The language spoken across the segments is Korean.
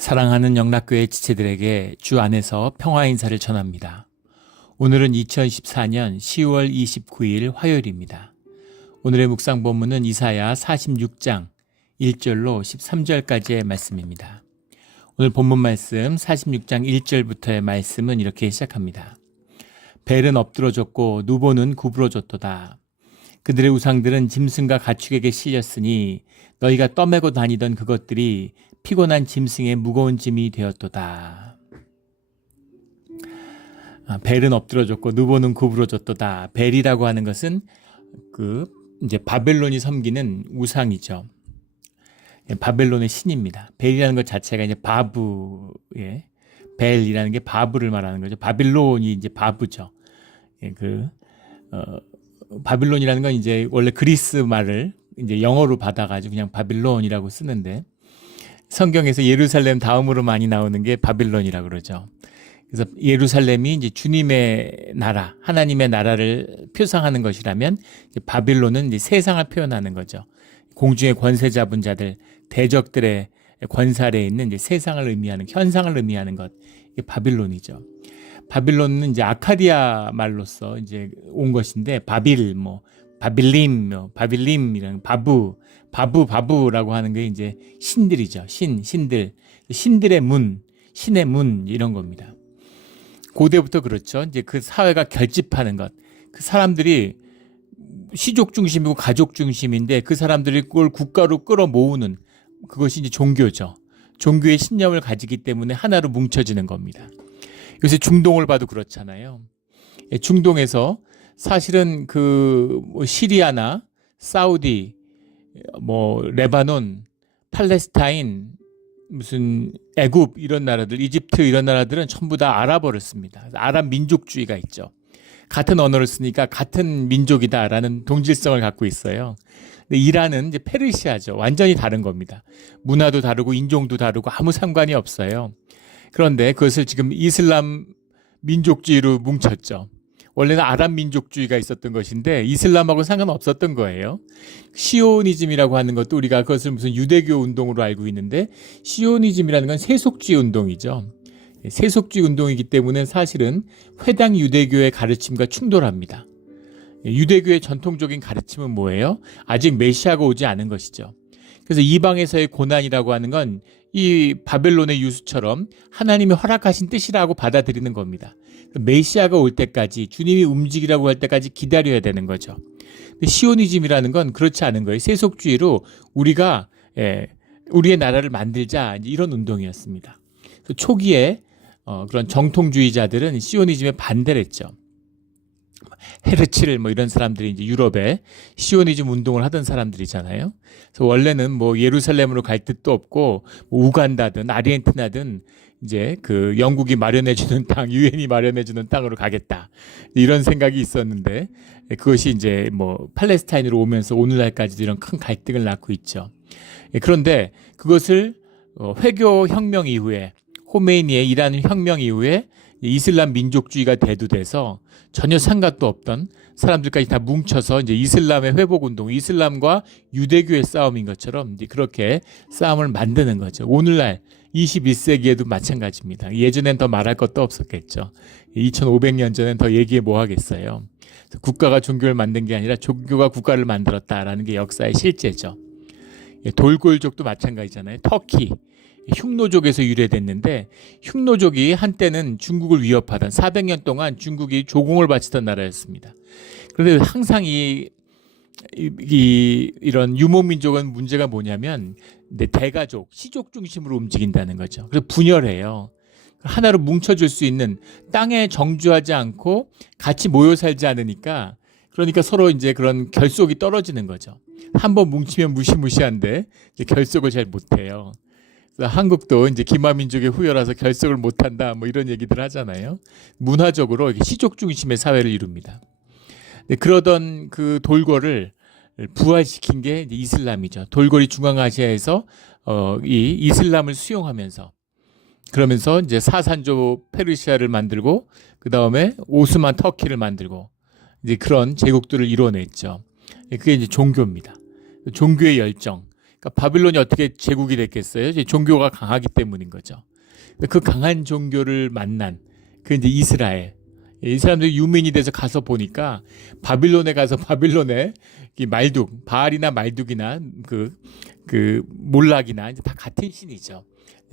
사랑하는 영락교회 지체들에게 주 안에서 평화 인사를 전합니다. 오늘은 2014년 10월 29일 화요일입니다. 오늘의 묵상 본문은 이사야 46장 1절로 13절까지의 말씀입니다. 오늘 본문 말씀 46장 1절부터의 말씀은 이렇게 시작합니다. 벨은 엎드러졌고 누보는 구부러졌도다. 그들의 우상들은 짐승과 가축에게 실렸으니 너희가 떠매고 다니던 그것들이 피곤한 짐승의 무거운 짐이 되었도다. 벨은 엎드러졌고 누보는 구부러졌도다. 벨이라고 하는 것은 이제 바벨론이 섬기는 우상이죠. 바벨론의 신입니다. 벨이라는 것 자체가 이제 바부의 벨이라는 게 바부를 말하는 거죠. 바빌론이 이제 바부죠. 바빌론이라는 건 이제 원래 그리스 말을 이제 영어로 받아가지고 그냥 바빌론이라고 쓰는데 성경에서 예루살렘 다음으로 많이 나오는 게 바빌론이라고 그러죠. 그래서 예루살렘이 이제 주님의 나라, 하나님의 나라를 표상하는 것이라면 바빌론은 이제 세상을 표현하는 거죠. 공중의 권세 잡은 자들, 대적들의 권세 아래에 있는 이제 세상을 의미하는, 현상을 의미하는 것, 이게 바빌론이죠. 바빌론은 이제 아카디아 말로서 이제 온 것인데 바빌림이라는 바부라고 하는 게 이제 신들이죠. 신들의 문, 신의 문 이런 겁니다. 고대부터 그렇죠. 이제 그 사회가 결집하는 것, 그 사람들이 시족 중심이고 가족 중심인데 그 사람들이 그걸 국가로 끌어모으는 그것이 이제 종교죠. 종교의 신념을 가지기 때문에 하나로 뭉쳐지는 겁니다. 요새 중동을 봐도 그렇잖아요. 중동에서 사실은 시리아나 사우디, 레바논, 팔레스타인, 무슨 애굽 이런 나라들, 이집트 이런 나라들은 전부 다 알아버렸습니다. 아랍 민족주의가 있죠. 같은 언어를 쓰니까 같은 민족이다라는 동질성을 갖고 있어요. 근데 이란은 이제 페르시아죠. 완전히 다른 겁니다. 문화도 다르고 인종도 다르고 아무 상관이 없어요. 그런데 그것을 지금 이슬람 민족주의로 뭉쳤죠. 원래는 아랍 민족주의가 있었던 것인데 이슬람하고 상관없었던 거예요. 시오니즘이라고 하는 것도 우리가 그것을 무슨 유대교 운동으로 알고 있는데 시오니즘이라는 건 세속주의 운동이죠. 세속주의 운동이기 때문에 사실은 회당 유대교의 가르침과 충돌합니다. 유대교의 전통적인 가르침은 뭐예요? 아직 메시아가 오지 않은 것이죠. 그래서 이방에서의 고난이라고 하는 건 이 바벨론의 유수처럼 하나님이 허락하신 뜻이라고 받아들이는 겁니다. 메시아가 올 때까지, 주님이 움직이라고 할 때까지 기다려야 되는 거죠. 근데 시오니즘이라는 건 그렇지 않은 거예요. 세속주의로 우리가 우리의 나라를 만들자, 이런 운동이었습니다. 초기에 그런 정통주의자들은 시오니즘에 반대를 했죠. 헤르츠를 이런 사람들이 이제 유럽에 시오니즘 운동을 하던 사람들이잖아요. 그래서 원래는 예루살렘으로 갈 뜻도 없고 우간다든 아르헨티나든 이제 영국이 마련해주는 땅, 유엔이 마련해주는 땅으로 가겠다 이런 생각이 있었는데 그것이 이제 팔레스타인으로 오면서 오늘날까지도 이런 큰 갈등을 낳고 있죠. 그런데 그것을 회교 혁명 이후에 호메이니의 이란 혁명 이후에 이슬람 민족주의가 대두돼서 전혀 상관도 없던 사람들까지 다 뭉쳐서 이제 이슬람의 회복 운동, 이슬람과 유대교의 싸움인 것처럼 이제 그렇게 싸움을 만드는 거죠. 오늘날 21세기에도 마찬가지입니다. 예전엔 더 말할 것도 없었겠죠. 2500년 전엔 더 얘기해 뭐 하겠어요. 국가가 종교를 만든 게 아니라 종교가 국가를 만들었다라는 게 역사의 실제죠. 돌골족도 마찬가지잖아요. 터키. 흉노족에서 유래됐는데 흉노족이 한때는 중국을 위협하던 400년 동안 중국이 조공을 바치던 나라였습니다. 그런데 항상 이런 유목민족은 문제가 뭐냐면 대가족, 시족 중심으로 움직인다는 거죠. 그래서 분열해요. 하나로 뭉쳐줄 수 있는 땅에 정주하지 않고 같이 모여 살지 않으니까 그러니까 서로 이제 그런 결속이 떨어지는 거죠. 한번 뭉치면 무시무시한데 이제 결속을 잘 못해요. 한국도 이제 기마민족의 후예라서 결석을 못한다 이런 얘기들 하잖아요. 문화적으로 시족 중심의 사회를 이룹니다. 그러던 그 돌궐을 부활시킨 게 이제 이슬람이죠. 돌궐이 중앙아시아에서 이 이슬람을 수용하면서 그러면서 이제 사산조 페르시아를 만들고 그 다음에 오스만 터키를 만들고 이제 그런 제국들을 이뤄냈죠. 그게 이제 종교입니다. 종교의 열정. 그러니까 바빌론이 어떻게 제국이 됐겠어요? 이제 종교가 강하기 때문인 거죠. 그 강한 종교를 만난 그 이제 이스라엘. 이 사람들이 유민이 돼서 가서 보니까 바빌론에 가서 바빌론에 이 말둑, 바알이나 말둑이나 그 몰락이나 이제 다 같은 신이죠.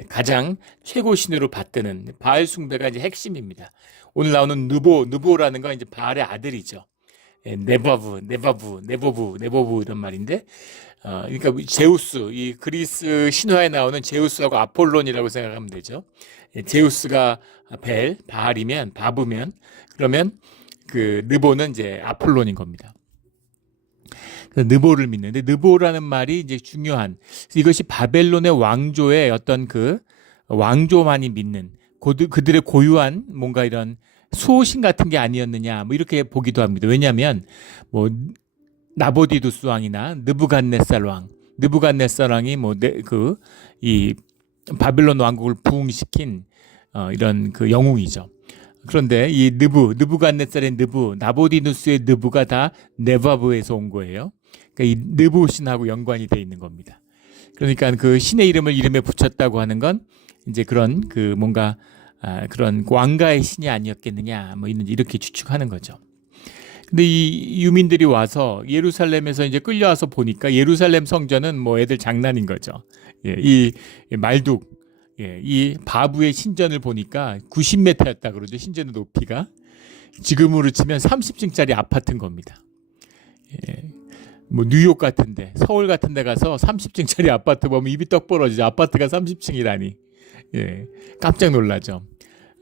가장 최고 신으로 받드는 바알 숭배가 이제 핵심입니다. 오늘 나오는 느보라는 건 이제 바알의 아들이죠. 네버브 이런 말인데, 그러니까 제우스, 이 그리스 신화에 나오는 제우스하고 아폴론이라고 생각하면 되죠. 제우스가 바알이면 바브면 그러면 그 느보는 이제 아폴론인 겁니다. 느보를 믿는데 느보라는 말이 이제 중요한 이것이 바벨론의 왕조의 어떤 그 왕조만이 믿는 그들의 고유한 뭔가 이런 수호신 같은 게 아니었느냐 뭐 이렇게 보기도 합니다. 왜냐하면 뭐 나보디두스 왕이나 느부갓네살 왕이 뭐 이 바벨론 왕국을 부흥시킨 이런 그 영웅이죠. 그런데 이 느부갓네살의 나보디누스의 느부가 다 네바브에서 온 거예요. 그러니까 이 느부 신하고 연관이 돼 있는 겁니다. 그러니까 그 신의 이름을 이름에 붙였다고 하는 건 이제 그런 그 뭔가 그런 왕가의 신이 아니었겠느냐 뭐 이렇게 추측하는 거죠. 근데 이 유민들이 와서 예루살렘에서 이제 끌려와서 보니까 예루살렘 성전은 뭐 애들 장난인 거죠. 이 말둑, 이 바부의 신전을 보니까 90m였다 그러죠. 신전의 높이가. 지금으로 치면 30층짜리 아파트인 겁니다. 뭐 뉴욕 같은데, 서울 같은데 가서 30층짜리 아파트 보면 입이 떡 벌어지죠. 아파트가 30층이라니. 깜짝 놀라죠.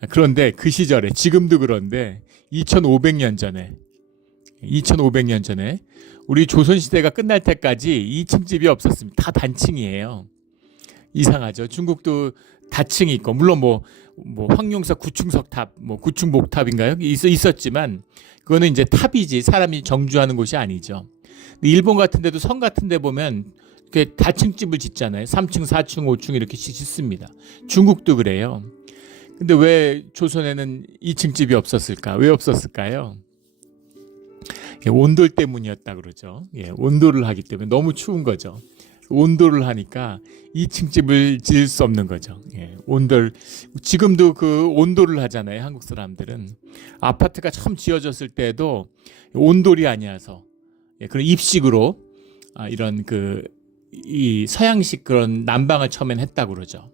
그런데 그 시절에, 지금도 그런데 2500년 전에 우리 조선시대가 끝날 때까지 2층 집이 없었습니다. 다 단층이에요. 이상하죠. 중국도 다층이 있고 물론 뭐 황룡사 구층석탑, 뭐 구층목탑인가요? 있었지만 그거는 이제 탑이지 사람이 정주하는 곳이 아니죠. 일본 같은 데도 성 같은 데 보면 다층집을 짓잖아요. 3층, 4층, 5층 이렇게 짓습니다. 중국도 그래요. 근데 왜 조선에는 2층 집이 없었을까? 왜 없었을까요? 온돌 때문이었다 그러죠. 온돌을 하기 때문에 너무 추운 거죠. 온돌을 하니까 2층 집을 지을 수 없는 거죠. 온돌. 지금도 그 온돌을 하잖아요. 한국 사람들은. 아파트가 처음 지어졌을 때도 온돌이 아니어서 그런 입식으로 이런 이 서양식 그런 난방을 처음엔 했다고 그러죠.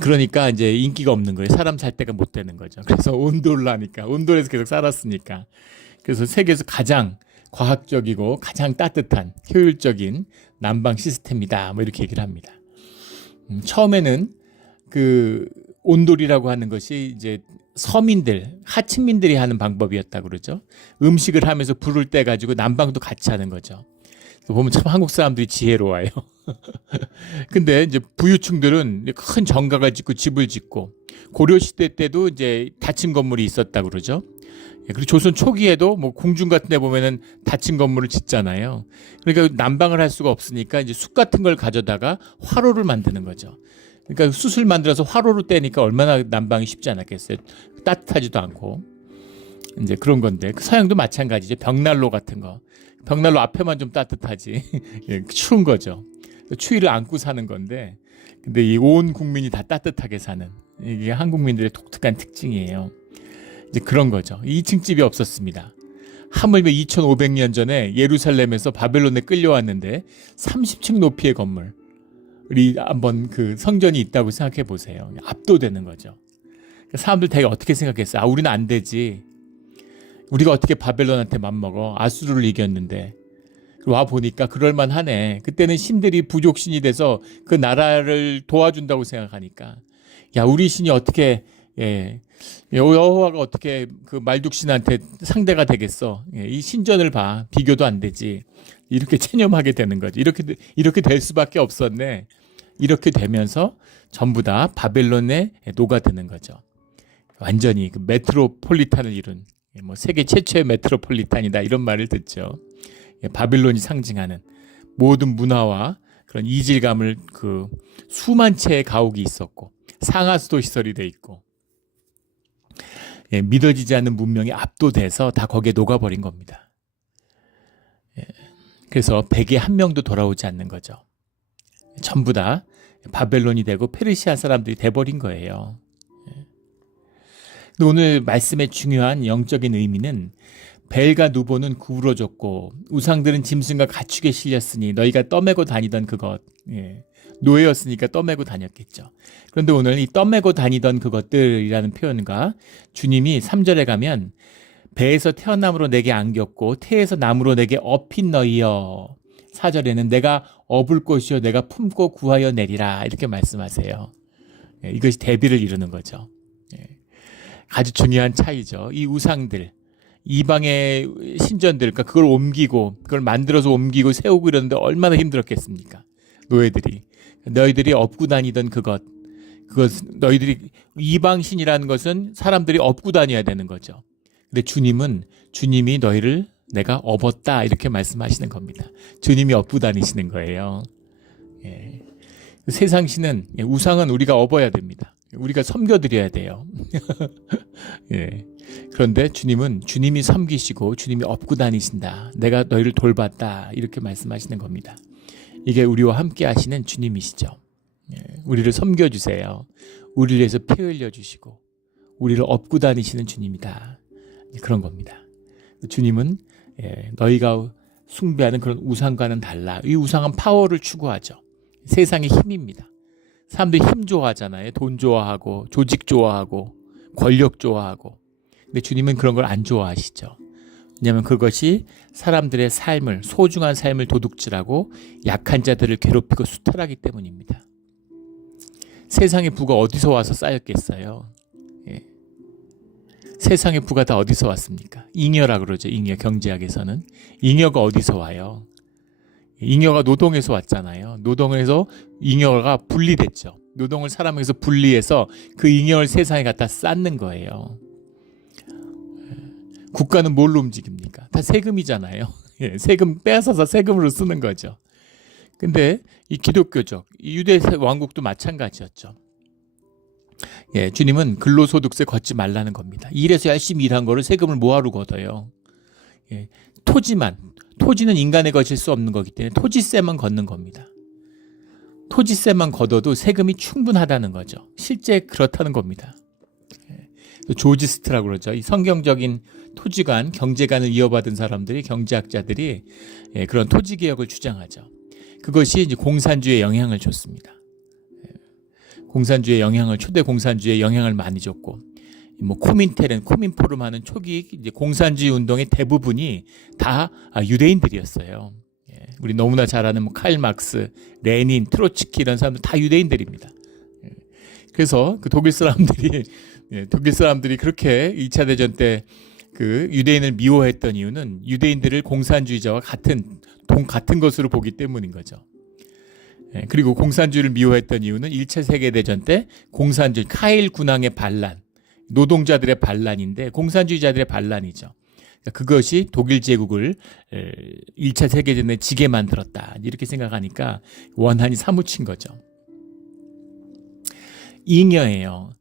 그러니까 이제 인기가 없는 거예요. 사람 살 데가 못 되는 거죠. 그래서 온돌을 하니까 온돌에서 계속 살았으니까. 그래서 세계에서 가장 과학적이고 가장 따뜻한 효율적인 난방 시스템이다. 뭐 이렇게 얘기를 합니다. 처음에는 그 온돌이라고 하는 것이 이제 서민들, 하층민들이 하는 방법이었다 그러죠. 음식을 하면서 불을 떼 가지고 난방도 같이 하는 거죠. 보면 참 한국 사람들이 지혜로워요. 근데 이제 부유층들은 큰 정가가 짓고 집을 짓고 고려 시대 때도 이제 닫힌 건물이 있었다 그러죠. 그리고 조선 초기에도 뭐 궁중 같은 데 보면은 닫힌 건물을 짓잖아요. 그러니까 난방을 할 수가 없으니까 이제 숯 같은 걸 가져다가 화로를 만드는 거죠. 그러니까 숯을 만들어서 화로로 떼니까 얼마나 난방이 쉽지 않았겠어요. 따뜻하지도 않고. 이제 그런 건데 서양도 마찬가지죠. 벽난로 같은 거. 벽난로 앞에만 좀 따뜻하지. 추운 거죠. 추위를 안고 사는 건데 근데 이 온 국민이 다 따뜻하게 사는 이게 한국민들의 독특한 특징이에요. 이제 그런 거죠. 2층 집이 없었습니다. 하물며 2500년 전에 예루살렘에서 바벨론에 끌려왔는데 30층 높이의 건물이 한번 그 성전이 있다고 생각해 보세요. 압도되는 거죠. 사람들 되게 어떻게 생각했어요? 우리는 안 되지. 우리가 어떻게 바벨론한테 맞먹어? 아수르를 이겼는데. 와 보니까 그럴만하네. 그때는 신들이 부족신이 돼서 그 나라를 도와준다고 생각하니까 야 우리 신이 어떻게 여호와가 어떻게 그 말둑신한테 상대가 되겠어? 이 신전을 봐. 비교도 안 되지. 이렇게 체념하게 되는 거죠. 이렇게 될 수밖에 없었네. 이렇게 되면서 전부 다 바벨론에 녹아드는 거죠. 완전히 그 메트로폴리탄을 이룬 뭐 세계 최초의 메트로폴리탄이다 이런 말을 듣죠. 바빌론이 상징하는 모든 문화와 그런 이질감을 그 수만 채의 가옥이 있었고 상하수도 시설이 돼 있고 믿어지지 않는 문명이 압도돼서 다 거기에 녹아버린 겁니다. 그래서 100에 한 명도 돌아오지 않는 거죠. 전부 다 바벨론이 되고 페르시아 사람들이 돼버린 거예요. 근데 오늘 말씀의 중요한 영적인 의미는 벨과 누보는 구부러졌고 우상들은 짐승과 가축에 실렸으니 너희가 떠매고 다니던 그것, 노예였으니까 떠매고 다녔겠죠. 그런데 오늘 이 떠매고 다니던 그것들이라는 표현과 주님이 3절에 가면 배에서 태어남으로 내게 안겼고 태에서 남으로 내게 업힌 너희여, 4절에는 내가 업을 것이요 내가 품고 구하여 내리라, 이렇게 말씀하세요. 이것이 대비를 이루는 거죠. 아주 중요한 차이죠. 이 우상들, 이방의 신전들, 그러니까 그걸 옮기고 그걸 만들어서 옮기고 세우고 이러는데 얼마나 힘들었겠습니까? 노예들이, 너희들이 업고 다니던 그것 너희들이, 이방신이라는 것은 사람들이 업고 다녀야 되는 거죠. 근데 주님이 너희를 내가 업었다, 이렇게 말씀하시는 겁니다. 주님이 업고 다니시는 거예요. 세상신은, 우상은 우리가 업어야 됩니다. 우리가 섬겨드려야 돼요. 그런데 주님이 섬기시고 주님이 업고 다니신다, 내가 너희를 돌봤다, 이렇게 말씀하시는 겁니다. 이게 우리와 함께 하시는 주님이시죠. 우리를 섬겨주세요. 우리를 위해서 피 흘려주시고 우리를 업고 다니시는 주님이다, 그런 겁니다. 주님은 너희가 숭배하는 그런 우상과는 달라. 이 우상은 파워를 추구하죠. 세상의 힘입니다. 사람들이 힘 좋아하잖아요. 돈 좋아하고 조직 좋아하고 권력 좋아하고. 근데 주님은 그런 걸 안 좋아하시죠. 왜냐하면 그것이 사람들의 삶을, 소중한 삶을 도둑질하고 약한 자들을 괴롭히고 수탈하기 때문입니다. 세상의 부가 어디서 와서 쌓였겠어요? 세상의 부가 다 어디서 왔습니까? 잉여라 그러죠. 잉여, 경제학에서는. 잉여가 어디서 와요? 잉여가 노동에서 왔잖아요. 노동에서 잉여가 분리됐죠. 노동을 사람에게서 분리해서 그 잉여를 세상에 갖다 쌓는 거예요. 국가는 뭘로 움직입니까? 다 세금이잖아요. 세금 빼앗아서 세금으로 쓰는 거죠. 근데 이 기독교적, 이 유대 왕국도 마찬가지였죠. 주님은 근로소득세 걷지 말라는 겁니다. 일해서 열심히 일한 거를 세금을 뭐하러 걷어요? 토지는 인간의 것일 수 없는 거기 때문에 토지세만 걷는 겁니다. 토지세만 걷어도 세금이 충분하다는 거죠. 실제 그렇다는 겁니다. 조지스트라고 그러죠. 이 성경적인 토지관, 경제관을 이어받은 사람들이, 경제학자들이 그런 토지개혁을 주장하죠. 그것이 이제 공산주의에 영향을 줬습니다. 초대 공산주의에 영향을 많이 줬고, 코민텔은, 코민포럼 하는 초기 이제 공산주의 운동의 대부분이 다 유대인들이었어요. 우리 너무나 잘 아는 칼 막스, 레닌, 트로츠키 이런 사람들 다 유대인들입니다. 그래서 그 독일 사람들이 그렇게 2차 대전 때 그 유대인을 미워했던 이유는 유대인들을 공산주의자와 같은 것으로 보기 때문인 거죠. 그리고 공산주의를 미워했던 이유는 1차 세계대전 때 공산주의, 카일 군왕의 반란, 노동자들의 반란인데 공산주의자들의 반란이죠. 그것이 독일 제국을 1차 세계대전에 지게 만들었다, 이렇게 생각하니까 원한이 사무친 거죠. 잉여예요.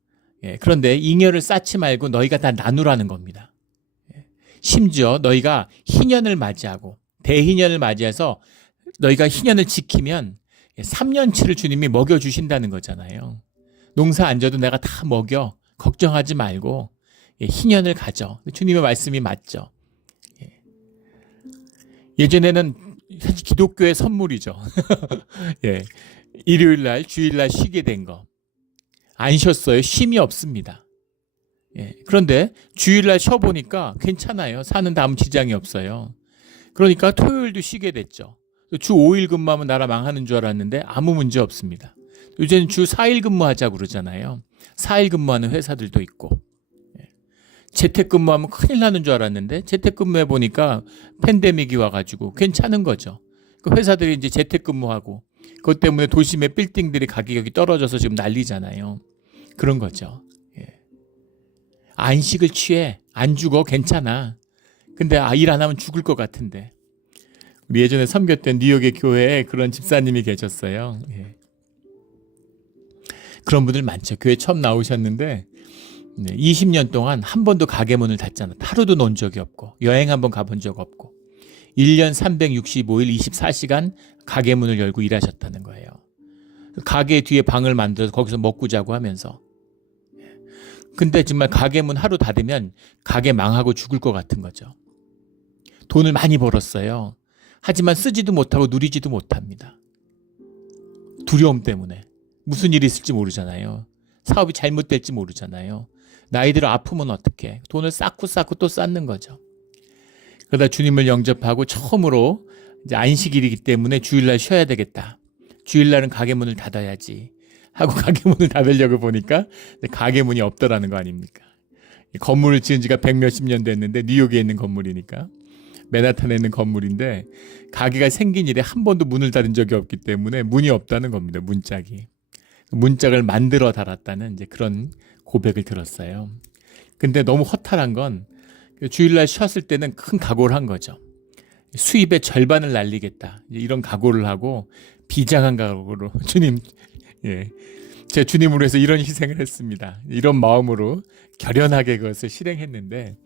그런데 잉여를 쌓지 말고 너희가 다 나누라는 겁니다. 심지어 너희가 희년을 맞이하고 대희년을 맞이해서 너희가 희년을 지키면 3년치를 주님이 먹여주신다는 거잖아요. 농사 안 져도 내가 다 먹여, 걱정하지 말고 희년을 가져. 주님의 말씀이 맞죠. 예전에는 사실 기독교의 선물이죠. 일요일날, 주일날 쉬게 된 거. 안 쉬었어요. 쉼이 없습니다. 그런데 주일날 쉬어보니까 괜찮아요. 사는 아무 지장이 없어요. 그러니까 토요일도 쉬게 됐죠. 주 5일 근무하면 나라 망하는 줄 알았는데 아무 문제 없습니다. 요새는 주 4일 근무하자고 그러잖아요. 4일 근무하는 회사들도 있고. 재택근무하면 큰일 나는 줄 알았는데 재택근무해 보니까 팬데믹이 와가지고 괜찮은 거죠. 그 회사들이 이제 재택근무하고 그것 때문에 도심의 빌딩들이 가격이 떨어져서 지금 난리잖아요. 그런 거죠. 안식을 취해. 안 죽어. 괜찮아. 근데 일 안 하면 죽을 것 같은데. 우리 예전에 섬겼던 뉴욕의 교회에 그런 집사님이 계셨어요. 그런 분들 많죠. 교회 처음 나오셨는데 20년 동안 한 번도 가게 문을 닫잖아. 하루도 논 적이 없고 여행 한 번 가본 적 없고 1년 365일 24시간 가게 문을 열고 일하셨다는 거예요. 가게 뒤에 방을 만들어서 거기서 먹고 자고 하면서. 근데 정말 가게 문 하루 닫으면 가게 망하고 죽을 것 같은 거죠. 돈을 많이 벌었어요. 하지만 쓰지도 못하고 누리지도 못합니다. 두려움 때문에. 무슨 일이 있을지 모르잖아요. 사업이 잘못될지 모르잖아요. 나이 들어 아프면 어떡해. 돈을 쌓고 또 쌓는 거죠. 그러다 주님을 영접하고 처음으로 이제 안식일이기 때문에 주일날 쉬어야 되겠다. 주일날은 가게 문을 닫아야지 하고 가게 문을 닫으려고 보니까 가게 문이 없더라는 거 아닙니까? 건물을 지은 지가 100몇십 년 됐는데 뉴욕에 있는 건물이니까 맨하탄에 있는 건물인데 가게가 생긴 이래 한 번도 문을 닫은 적이 없기 때문에 문이 없다는 겁니다. 문짝이. 문짝을 만들어 달았다는 이제 그런 고백을 들었어요. 근데 너무 허탈한 건 주일날 쉬었을 때는 큰 각오를 한 거죠. 수입의 절반을 날리겠다. 이런 각오를 하고 비장한 각오로 주님, 제 주님으로 해서 이런 희생을 했습니다. 이런 마음으로 결연하게 그것을 실행했는데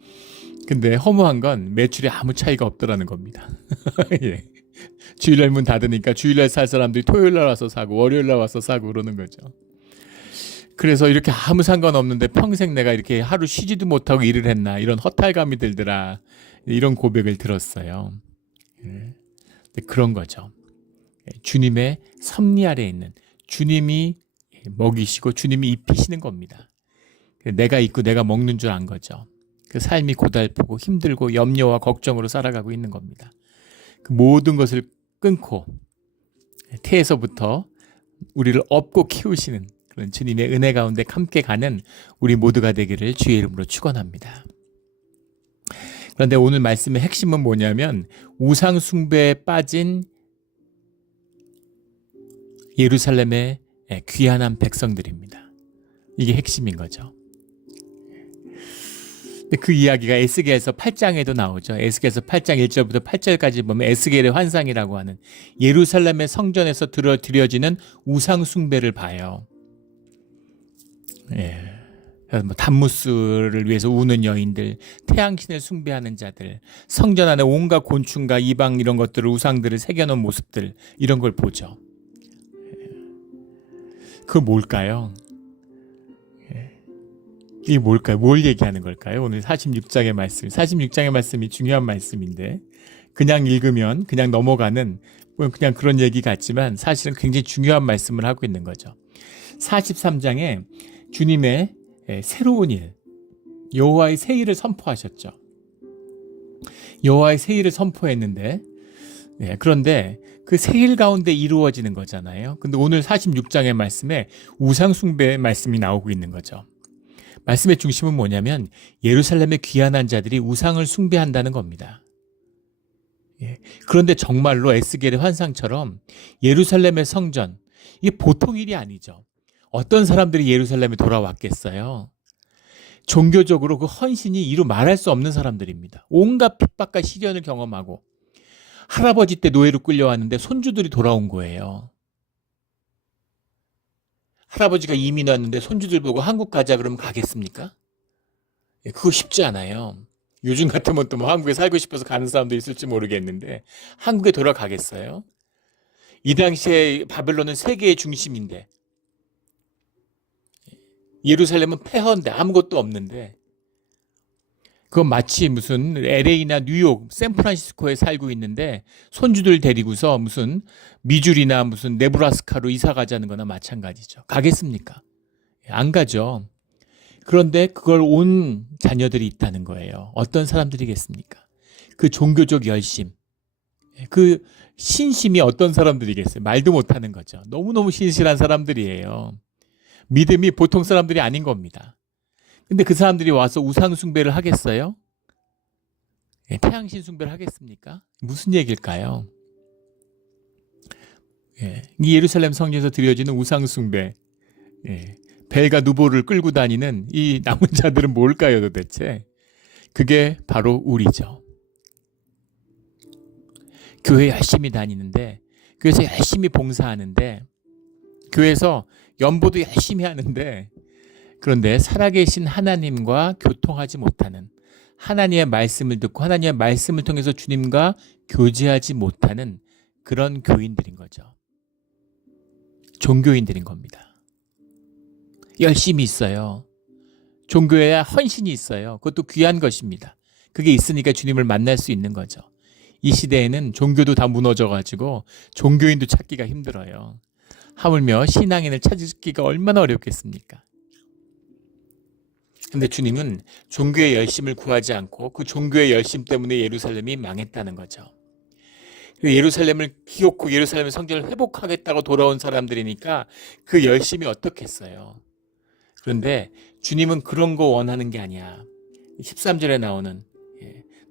근데 허무한 건 매출에 아무 차이가 없더라는 겁니다. 예. 주일날 문 닫으니까 주일날 살 사람들이 토요일날 와서 사고 월요일날 와서 사고 그러는 거죠. 그래서 이렇게 아무 상관없는데 평생 내가 이렇게 하루 쉬지도 못하고 일을 했나 이런 허탈감이 들더라. 이런 고백을 들었어요. 그런 거죠. 주님의 섭리 아래에 있는 주님이 먹이시고 주님이 입히시는 겁니다. 내가 있고 내가 먹는 줄 안 거죠. 그 삶이 고달프고 힘들고 염려와 걱정으로 살아가고 있는 겁니다. 그 모든 것을 끊고 태에서부터 우리를 업고 키우시는 그런 주님의 은혜 가운데 함께 가는 우리 모두가 되기를 주의 이름으로 축원합니다. 그런데 오늘 말씀의 핵심은 뭐냐면 우상 숭배에 빠진 예루살렘의 귀한한 백성들입니다. 이게 핵심인 거죠. 그 이야기가 에스겔서 8장에도 나오죠. 에스겔서 8장 1절부터 8절까지 보면 에스겔의 환상이라고 하는 예루살렘의 성전에서 드려지는 우상 숭배를 봐요. 그래서 담무스를 위해서 우는 여인들, 태양신을 숭배하는 자들, 성전 안에 온갖 곤충과 이방 이런 것들을 우상들을 새겨놓은 모습들 이런 걸 보죠. 그거 뭘까요? 이게 뭘까요? 뭘 얘기하는 걸까요? 오늘 46장의 말씀. 46장의 말씀이 중요한 말씀인데 그냥 읽으면 그냥 넘어가는 그냥 그런 얘기 같지만 사실은 굉장히 중요한 말씀을 하고 있는 거죠. 43장에 주님의 새로운 일, 여호와의 새 일을 선포하셨죠. 여호와의 새 일을 선포했는데 그런데 그 새 일 가운데 이루어지는 거잖아요. 근데 오늘 46장의 말씀에 우상 숭배의 말씀이 나오고 있는 거죠. 말씀의 중심은 뭐냐면 예루살렘의 귀한한 자들이 우상을 숭배한다는 겁니다. 그런데 정말로 에스겔의 환상처럼 예루살렘의 성전, 이게 보통 일이 아니죠. 어떤 사람들이 예루살렘에 돌아왔겠어요? 종교적으로 그 헌신이 이루 말할 수 없는 사람들입니다. 온갖 핍박과 시련을 경험하고 할아버지 때 노예로 끌려왔는데 손주들이 돌아온 거예요. 할아버지가 이민 왔는데 손주들 보고 한국 가자 그러면 가겠습니까? 그거 쉽지 않아요. 요즘 같으면 또 뭐 한국에 살고 싶어서 가는 사람도 있을지 모르겠는데 한국에 돌아가겠어요? 이 당시에 바벨론은 세계의 중심인데 예루살렘은 폐허인데 아무것도 없는데 그건 마치 무슨 LA나 뉴욕, 샌프란시스코에 살고 있는데 손주들 데리고서 무슨 미주리나 무슨 네브라스카로 이사 가자는 거나 마찬가지죠. 가겠습니까? 안 가죠. 그런데 그걸 온 자녀들이 있다는 거예요. 어떤 사람들이겠습니까? 그 종교적 열심, 그 신심이 어떤 사람들이겠어요? 말도 못하는 거죠. 너무너무 신실한 사람들이에요. 믿음이 보통 사람들이 아닌 겁니다. 근데 그 사람들이 와서 우상 숭배를 하겠어요? 태양신 숭배를 하겠습니까? 무슨 얘기일까요? 이 예루살렘 성전에서 드려지는 우상 숭배, 벨과 누보를 끌고 다니는 이 남은 자들은 뭘까요 도대체? 그게 바로 우리죠. 교회 열심히 다니는데, 교회에서 열심히 봉사하는데, 교회에서 연보도 열심히 하는데, 그런데 살아계신 하나님과 교통하지 못하는, 하나님의 말씀을 듣고 하나님의 말씀을 통해서 주님과 교제하지 못하는 그런 교인들인 거죠. 종교인들인 겁니다. 열심히 있어요. 종교에야 헌신이 있어요. 그것도 귀한 것입니다. 그게 있으니까 주님을 만날 수 있는 거죠. 이 시대에는 종교도 다 무너져가지고 종교인도 찾기가 힘들어요. 하물며 신앙인을 찾기가 얼마나 어렵겠습니까? 근데 주님은 종교의 열심을 구하지 않고 그 종교의 열심 때문에 예루살렘이 망했다는 거죠. 예루살렘을 기업고 예루살렘의 성전을 회복하겠다고 돌아온 사람들이니까 그 열심이 어떻겠어요. 그런데 주님은 그런 거 원하는 게 아니야. 13절에 나오는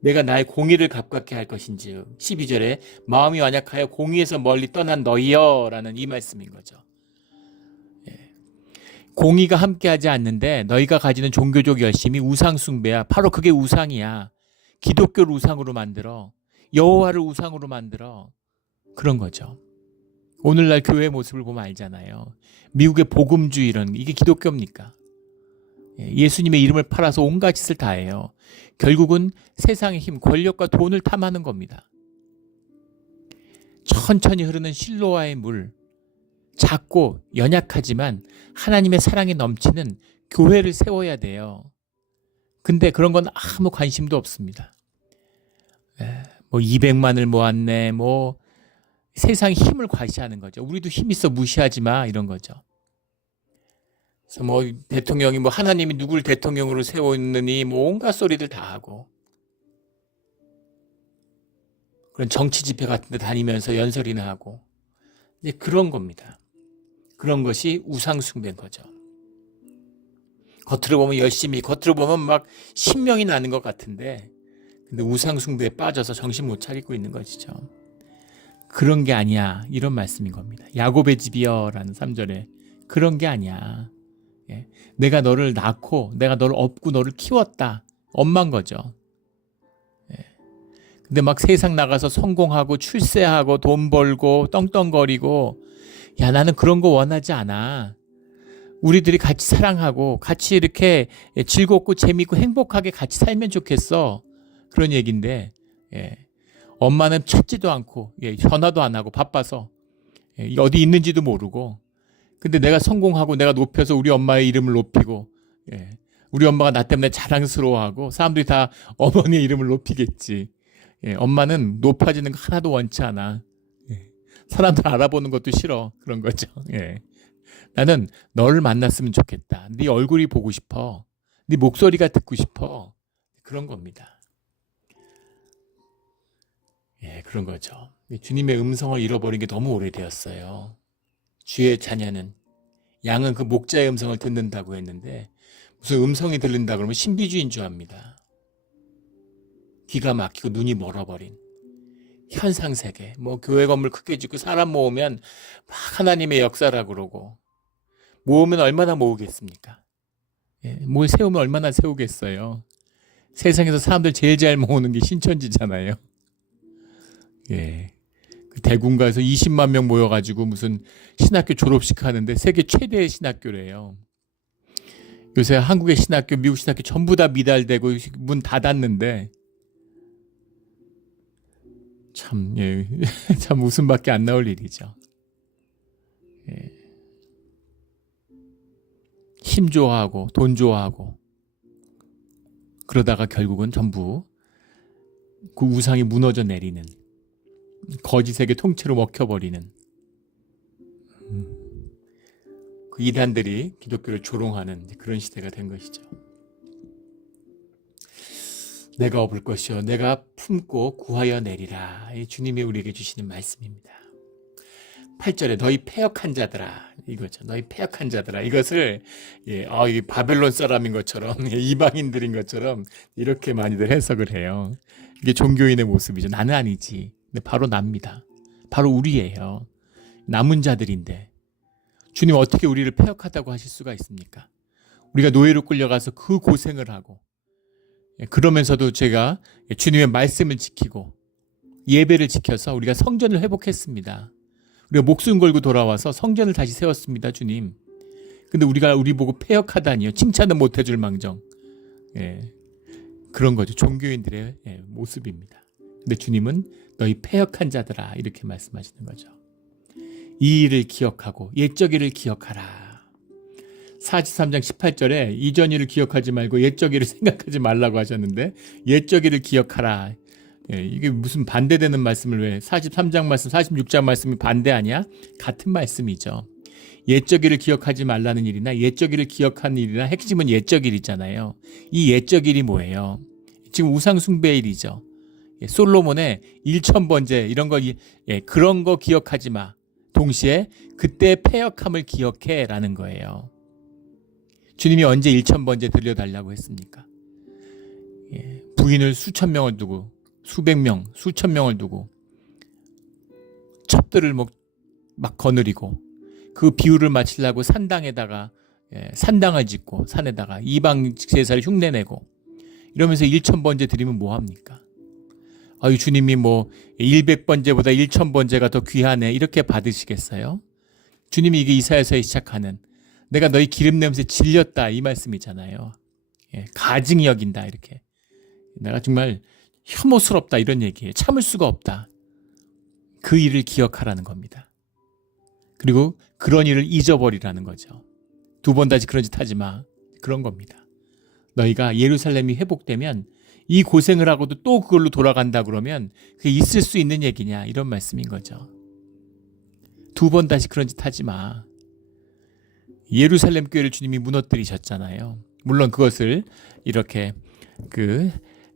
내가 나의 공의를 갚게 할 것인지 12절에 마음이 완약하여 공의에서 멀리 떠난 너희여 라는 이 말씀인 거죠. 공의가 함께하지 않는데 너희가 가지는 종교적 열심이 우상 숭배야. 바로 그게 우상이야. 기독교를 우상으로 만들어. 여호와를 우상으로 만들어. 그런 거죠. 오늘날 교회의 모습을 보면 알잖아요. 미국의 복음주의 이게 기독교입니까? 예수님의 이름을 팔아서 온갖 짓을 다 해요. 결국은 세상의 힘, 권력과 돈을 탐하는 겁니다. 천천히 흐르는 실로와의 물, 작고 연약하지만 하나님의 사랑이 넘치는 교회를 세워야 돼요. 근데 그런 건 아무 관심도 없습니다. 뭐 200만을 모았네, 뭐 세상의 힘을 과시하는 거죠. 우리도 힘 있어 무시하지 마 이런 거죠. 그래서 뭐 대통령이 뭐 하나님이 누굴 대통령으로 세웠느니 뭐 온갖 소리들 다 하고 그런 정치 집회 같은 데 다니면서 연설이나 하고 이제 그런 겁니다. 그런 것이 우상 숭배인 거죠. 겉으로 보면 열심히, 겉으로 보면 막 신명이 나는 것 같은데 근데 우상 숭배에 빠져서 정신 못 차리고 있는 것이죠. 그런 게 아니야. 이런 말씀인 겁니다. 야곱의 집이여 라는 3절에 그런 게 아니야. 내가 너를 낳고 내가 너를 업고 너를 키웠다. 엄만 거죠. 근데 막 세상 나가서 성공하고 출세하고 돈 벌고 떵떵거리고 야 나는 그런 거 원하지 않아. 우리들이 같이 사랑하고 같이 이렇게 즐겁고 재밌고 행복하게 같이 살면 좋겠어. 그런 얘기인데 엄마는 찾지도 않고 전화도 안 하고 바빠서 어디 있는지도 모르고 근데 내가 성공하고 내가 높여서 우리 엄마의 이름을 높이고 우리 엄마가 나 때문에 자랑스러워하고 사람들이 다 어머니의 이름을 높이겠지. 엄마는 높아지는 거 하나도 원치 않아. 사람들 알아보는 것도 싫어. 그런 거죠. 나는 너를 만났으면 좋겠다. 네 얼굴이 보고 싶어. 네 목소리가 듣고 싶어. 그런 겁니다. 그런 거죠. 주님의 음성을 잃어버린 게 너무 오래되었어요. 주의 자녀는 양은 그 목자의 음성을 듣는다고 했는데 무슨 음성이 들린다 그러면 신비주의인 줄 압니다. 귀가 막히고 눈이 멀어버린 현상세계. 뭐 교회 건물 크게 짓고 사람 모으면 막 하나님의 역사라 그러고 모으면 얼마나 모으겠습니까? 뭘 세우면 얼마나 세우겠어요. 세상에서 사람들 제일 잘 모으는 게 신천지잖아요. 그 대군가에서 20만 명 모여가지고 무슨 신학교 졸업식 하는데 세계 최대의 신학교래요. 요새 한국의 신학교, 미국 신학교 전부 다 미달되고 문 닫았는데 참 웃음밖에 안 나올 일이죠. 힘 좋아하고 돈 좋아하고 그러다가 결국은 전부 그 우상이 무너져 내리는 거짓에게 통째로 먹혀버리는 그 이단들이 기독교를 조롱하는 그런 시대가 된 것이죠. 내가 업을 것이요 내가 품고 구하여 내리라. 주님이 우리에게 주시는 말씀입니다. 8절에 너희 패역한 자들아 이거죠. 너희 패역한 자들아 이것을 이 바벨론 사람인 것처럼 이방인들인 것처럼 이렇게 많이들 해석을 해요. 이게 종교인의 모습이죠. 나는 아니지. 근데 바로 납니다. 바로 우리예요. 남은 자들인데 주님 어떻게 우리를 패역하다고 하실 수가 있습니까? 우리가 노예로 끌려가서 그 고생을 하고 그러면서도 제가 주님의 말씀을 지키고 예배를 지켜서 우리가 성전을 회복했습니다. 우리가 목숨 걸고 돌아와서 성전을 다시 세웠습니다. 주님. 근데 우리 보고 패역하다니요. 칭찬은 못 해줄 망정. 그런 거죠. 종교인들의 모습입니다. 근데 주님은 너희 패역한 자들아 이렇게 말씀하시는 거죠. 이 일을 기억하고 옛적 일을 기억하라. 43장 18절에 이전 일을 기억하지 말고 옛적 일을 생각하지 말라고 하셨는데 옛적 일을 기억하라. 이게 무슨 반대되는 말씀을 왜 43장 말씀 46장 말씀이 반대하냐? 같은 말씀이죠. 옛적 일을 기억하지 말라는 일이나 옛적 일을 기억하는 일이나 핵심은 옛적 일이잖아요. 이 옛적 일이 뭐예요? 지금 우상 숭배의 일이죠. 솔로몬의 1000번째 이런 거 그런 거 기억하지 마. 동시에 그때 패역함을 기억해 라는 거예요. 주님이 언제 1000번째 들려달라고 했습니까? 부인을 수천 명을 두고 수백 명, 수천 명을 두고 첩들을 막 거느리고 그 비유를 마치려고 산당에다가 산당을 짓고 산에다가 이방 제사를 흉내내고 이러면서 1000번째 드리면 뭐합니까? 아유 주님이 100번째보다 1000번째가 더 귀하네 이렇게 받으시겠어요? 주님이 이게 이사야서에 시작하는 내가 너희 기름 냄새 질렸다 이 말씀이잖아요. 가증히 여긴다 이렇게. 내가 정말 혐오스럽다 이런 얘기예요. 참을 수가 없다. 그 일을 기억하라는 겁니다. 그리고 그런 일을 잊어버리라는 거죠. 2번 다시 그런 짓 하지 마. 그런 겁니다. 너희가 예루살렘이 회복되면 이 고생을 하고도 또 그걸로 돌아간다 그러면 그게 있을 수 있는 얘기냐 이런 말씀인 거죠. 2번 다시 그런 짓 하지 마. 예루살렘 교회를 주님이 무너뜨리셨잖아요. 물론 그것을 이렇게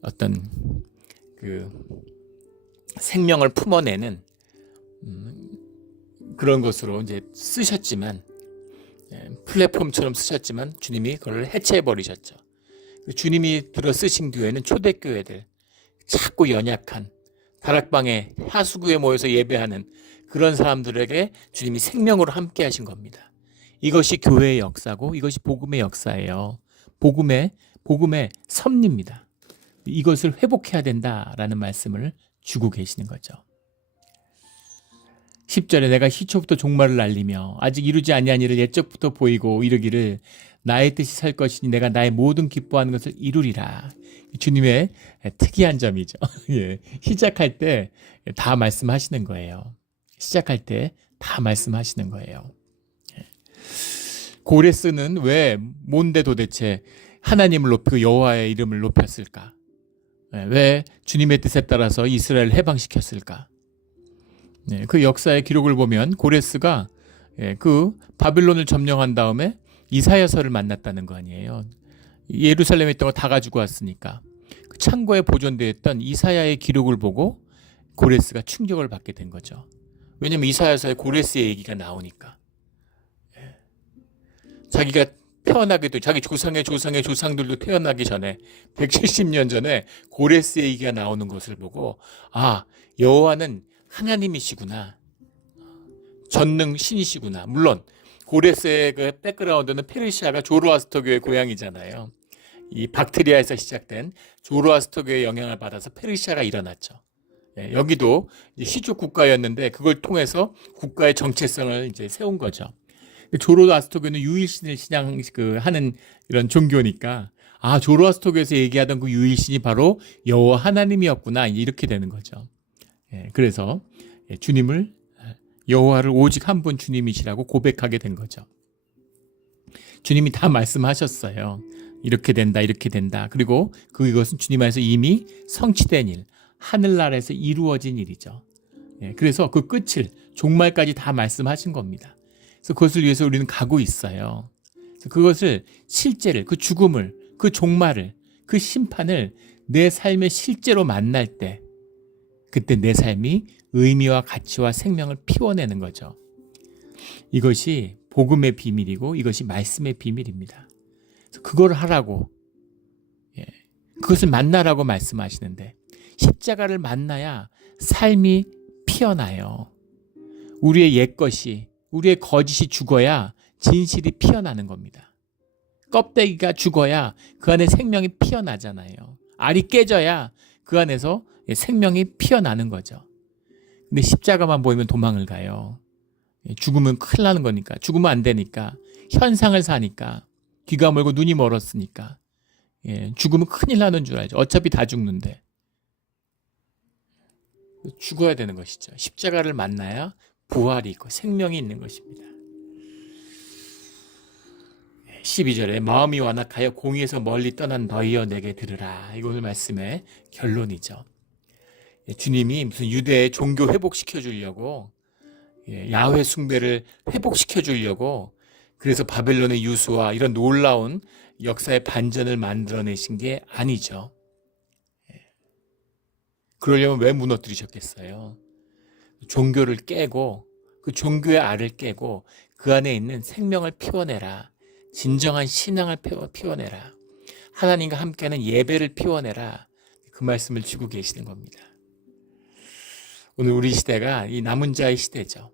어떤 생명을 품어내는 그런 것으로 이제 쓰셨지만 플랫폼처럼 쓰셨지만 주님이 그걸 해체해 버리셨죠. 주님이 들어 쓰신 교회는 초대교회들 작고 연약한 다락방에 하수구에 모여서 예배하는 그런 사람들에게 주님이 생명으로 함께 하신 겁니다. 이것이 교회의 역사고 이것이 복음의 역사예요. 복음의 섭리입니다. 이것을 회복해야 된다라는 말씀을 주고 계시는 거죠. 10절에 내가 희초부터 종말을 알리며 아직 이루지 아니한 일을 옛적부터 보이고 이르기를 나의 뜻이 살 것이니 내가 나의 모든 기뻐하는 것을 이루리라. 주님의 특이한 점이죠. 시작할 때 다 말씀하시는 거예요. 시작할 때 다 말씀하시는 거예요. 고레스는 뭔데 도대체 하나님을 높이고 여호와의 이름을 높였을까? 왜 주님의 뜻에 따라서 이스라엘을 해방시켰을까? 그 역사의 기록을 보면 고레스가 그 바빌론을 점령한 다음에 이사야서를 만났다는 거 아니에요. 예루살렘에 있던 거 다 가지고 왔으니까 그 창고에 보존되어 있던 이사야의 기록을 보고 고레스가 충격을 받게 된 거죠. 왜냐하면 이사야서에 고레스의 얘기가 나오니까. 자기가 태어나기도 자기 조상의 조상들도 태어나기 전에 170년 전에 고레스의 얘기가 나오는 것을 보고 여호와는 하나님이시구나. 전능 신이시구나. 물론 고레스의 그 백그라운드는 페르시아가 조로아스터교의 고향이잖아요. 이 박트리아에서 시작된 조로아스터교의 영향을 받아서 페르시아가 일어났죠. 여기도 시족 국가였는데 그걸 통해서 국가의 정체성을 이제 세운 거죠. 조로아스터교는 유일신을 하는 이런 종교니까 조로아스터교에서 얘기하던 그 유일신이 바로 여호와 하나님이었구나 이렇게 되는 거죠. 그래서 주님을 여호와를 오직 한 분 주님이시라고 고백하게 된 거죠. 주님이 다 말씀하셨어요. 이렇게 된다 이렇게 된다. 그리고 그것은 주님 안에서 이미 성취된 일, 하늘나라에서 이루어진 일이죠. 그래서 그 끝을 종말까지 다 말씀하신 겁니다. 그래서 그것을 위해서 우리는 가고 있어요. 그래서 그것을 실제를 그 죽음을 그 종말을 그 심판을 내 삶에 실제로 만날 때 그때 내 삶이 의미와 가치와 생명을 피워내는 거죠. 이것이 복음의 비밀이고 이것이 말씀의 비밀입니다. 그래서 그걸 하라고 그것을 만나라고 말씀하시는데 십자가를 만나야 삶이 피어나요. 우리의 옛것이 우리의 거짓이 죽어야 진실이 피어나는 겁니다. 껍데기가 죽어야 그 안에 생명이 피어나잖아요. 알이 깨져야 그 안에서 생명이 피어나는 거죠. 근데 십자가만 보이면 도망을 가요. 죽으면 큰일 나는 거니까. 죽으면 안 되니까. 현상을 사니까. 귀가 멀고 눈이 멀었으니까. 예, 죽으면 큰일 나는 줄 알죠. 어차피 다 죽는데. 죽어야 되는 것이죠. 십자가를 만나야 부활이 있고 생명이 있는 것입니다. 12절에 마음이 완악하여 공의에서 멀리 떠난 너희여 내게 들으라. 이거 오늘 말씀의 결론이죠. 주님이 무슨 유대의 종교 회복시켜 주려고 야훼 숭배를 회복시켜 주려고 그래서 바벨론의 유수와 이런 놀라운 역사의 반전을 만들어내신 게 아니죠. 그러려면 왜 무너뜨리셨겠어요? 종교를 깨고 그 종교의 알을 깨고 그 안에 있는 생명을 피워내라. 진정한 신앙을 피워내라. 하나님과 함께하는 예배를 피워내라. 그 말씀을 주고 계시는 겁니다. 오늘 우리 시대가 이 남은 자의 시대죠.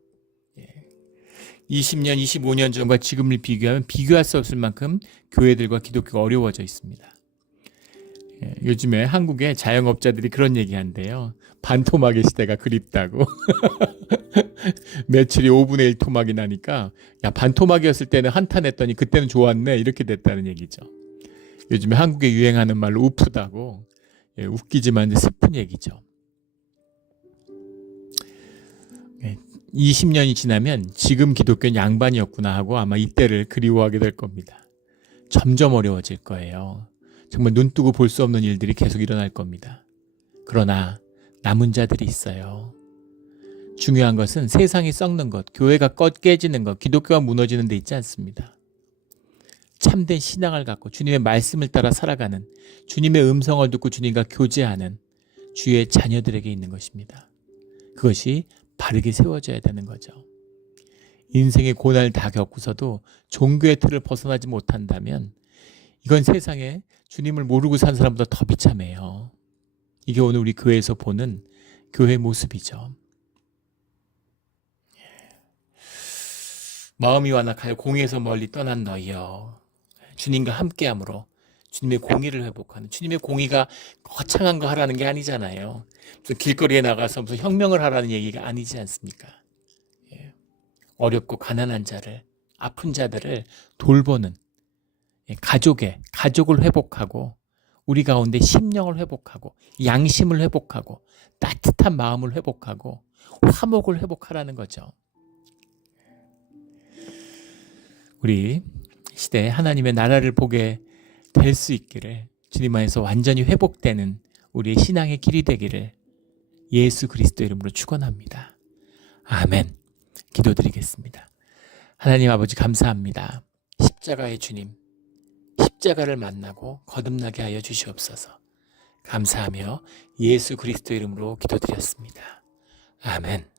20년, 25년 전과 지금을 비교하면 비교할 수 없을 만큼 교회들과 기독교가 어려워져 있습니다. 요즘에 한국의 자영업자들이 그런 얘기한대요. 반토막의 시대가 그립다고. 매출이 5분의 1 토막이 나니까 야 반토막이었을 때는 한탄했더니 그때는 좋았네 이렇게 됐다는 얘기죠. 요즘에 한국에 유행하는 말로 우프다고. 웃기지만 슬픈 얘기죠. 20년이 지나면 지금 기독교는 양반이었구나 하고 아마 이때를 그리워하게 될 겁니다. 점점 어려워질 거예요. 정말 눈 뜨고 볼 수 없는 일들이 계속 일어날 겁니다. 그러나 남은 자들이 있어요. 중요한 것은 세상이 썩는 것, 교회가 깨지는 것, 기독교가 무너지는 데 있지 않습니다. 참된 신앙을 갖고 주님의 말씀을 따라 살아가는, 주님의 음성을 듣고 주님과 교제하는 주의 자녀들에게 있는 것입니다. 그것이 바르게 세워져야 되는 거죠. 인생의 고난을 다 겪고서도 종교의 틀을 벗어나지 못한다면 이건 세상에 주님을 모르고 산 사람보다 더 비참해요. 이게 오늘 우리 교회에서 보는 교회 모습이죠. 마음이 완악하여 공의에서 멀리 떠난 너희여. 주님과 함께함으로 주님의 공의를 회복하는, 주님의 공의가 거창한 거 하라는 게 아니잖아요. 무슨 길거리에 나가서 무슨 혁명을 하라는 얘기가 아니지 않습니까? 어렵고 가난한 자를, 아픈 자들을 돌보는 가족을 회복하고 우리 가운데 심령을 회복하고 양심을 회복하고 따뜻한 마음을 회복하고 화목을 회복하라는 거죠. 우리 시대에 하나님의 나라를 보게 될 수 있기를, 주님 안에서 완전히 회복되는 우리의 신앙의 길이 되기를 예수 그리스도 이름으로 축원합니다. 아멘. 기도드리겠습니다. 하나님 아버지 감사합니다. 십자가의 주님, 십자가를 만나고 거듭나게 하여 주시옵소서. 감사하며 예수 그리스도 이름으로 기도드렸습니다. 아멘.